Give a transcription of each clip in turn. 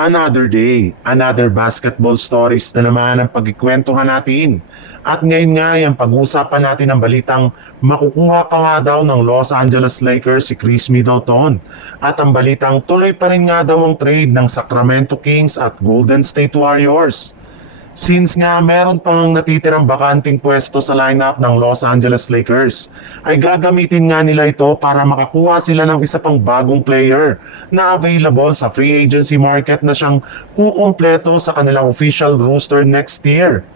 Another day, another basketball stories na naman ang pagkikwentuhan natin. At ngayon nga yung pag-uusapan natin ang balitang makukuha pa nga daw ng Los Angeles Lakers si Chris Middleton. At ang balitang tuloy pa rin nga daw ang trade ng Sacramento Kings at Golden State Warriors. Since nga meron pang natitirang bakanting pwesto sa lineup ng Los Angeles Lakers, ay gagamitin nga nila ito para makakuha sila ng isa pang bagong player na available sa free agency market na siyang kukumpleto sa kanilang official roster next year.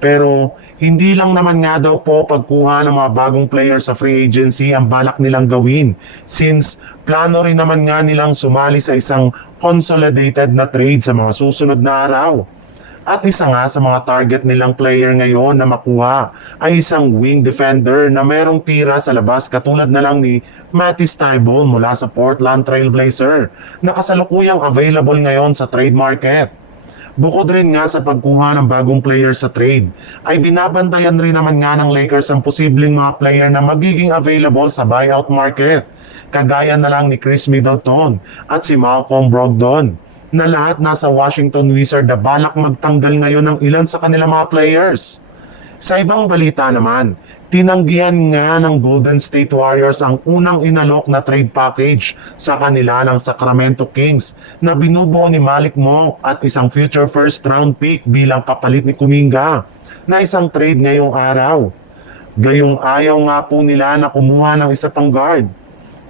Pero hindi lang naman nga daw po pagkuha ng mga bagong player sa free agency ang balak nilang gawin, since plano rin naman nga nilang sumali sa isang consolidated na trade sa mga susunod na araw. At isa nga sa mga target nilang player ngayon na makuha ay isang wing defender na merong tira sa labas katulad na lang ni Matisse Thybulle mula sa Portland Trail Blazer na kasalukuyang available ngayon sa trade market. Bukod rin nga sa pagkuha ng bagong player sa trade, ay binabantayan rin naman nga ng Lakers ang posibleng mga player na magiging available sa buyout market, kagaya na lang ni Chris Middleton at si Malcolm Brogdon, na lahat nasa Washington Wizards na balak magtanggal ngayon ng ilan sa kanilang mga players. Sa ibang balita naman, tinanggihan nga ng Golden State Warriors ang unang inalok na trade package sa kanila ng Sacramento Kings na binubuo ni Malik Monk at isang future first round pick bilang kapalit ni Kuminga na isang trade ngayong araw. Gayong ayaw nga po nila na kumuha ng isa pang guard.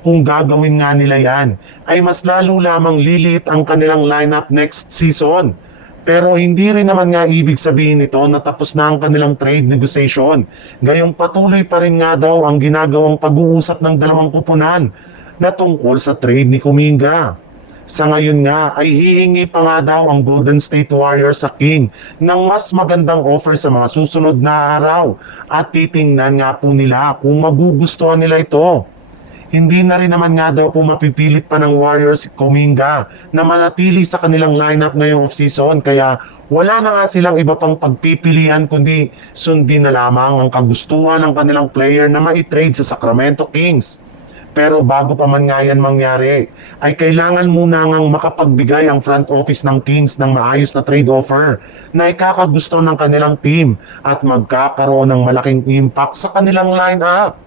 Kung gagawin nga nila yan, ay mas lalo lamang lilit ang kanilang lineup next season. Pero hindi rin naman nga ibig sabihin nito na tapos na ang kanilang trade negotiation. Gayong patuloy pa rin nga daw ang ginagawang pag-uusap ng dalawang kupunan na tungkol sa trade ni Kuminga. Sa ngayon nga ay hihingi pa nga daw ang Golden State Warriors sa King ng mas magandang offer sa mga susunod na araw at titingnan nga po nila kung magugustuhan nila ito. Hindi na rin naman nga daw po mapipilit pa ng Warriors si Kuminga na manatili sa kanilang lineup ngayong off-season, kaya wala na nga silang iba pang pagpipilian kundi sundin na lamang ang kagustuhan ng kanilang player na mai-trade sa Sacramento Kings. Pero bago pa man nga yan mangyari, ay kailangan muna ngang makapagbigay ang front office ng Kings ng maayos na trade offer na ikakagusto ng kanilang team at magkakaroon ng malaking impact sa kanilang lineup.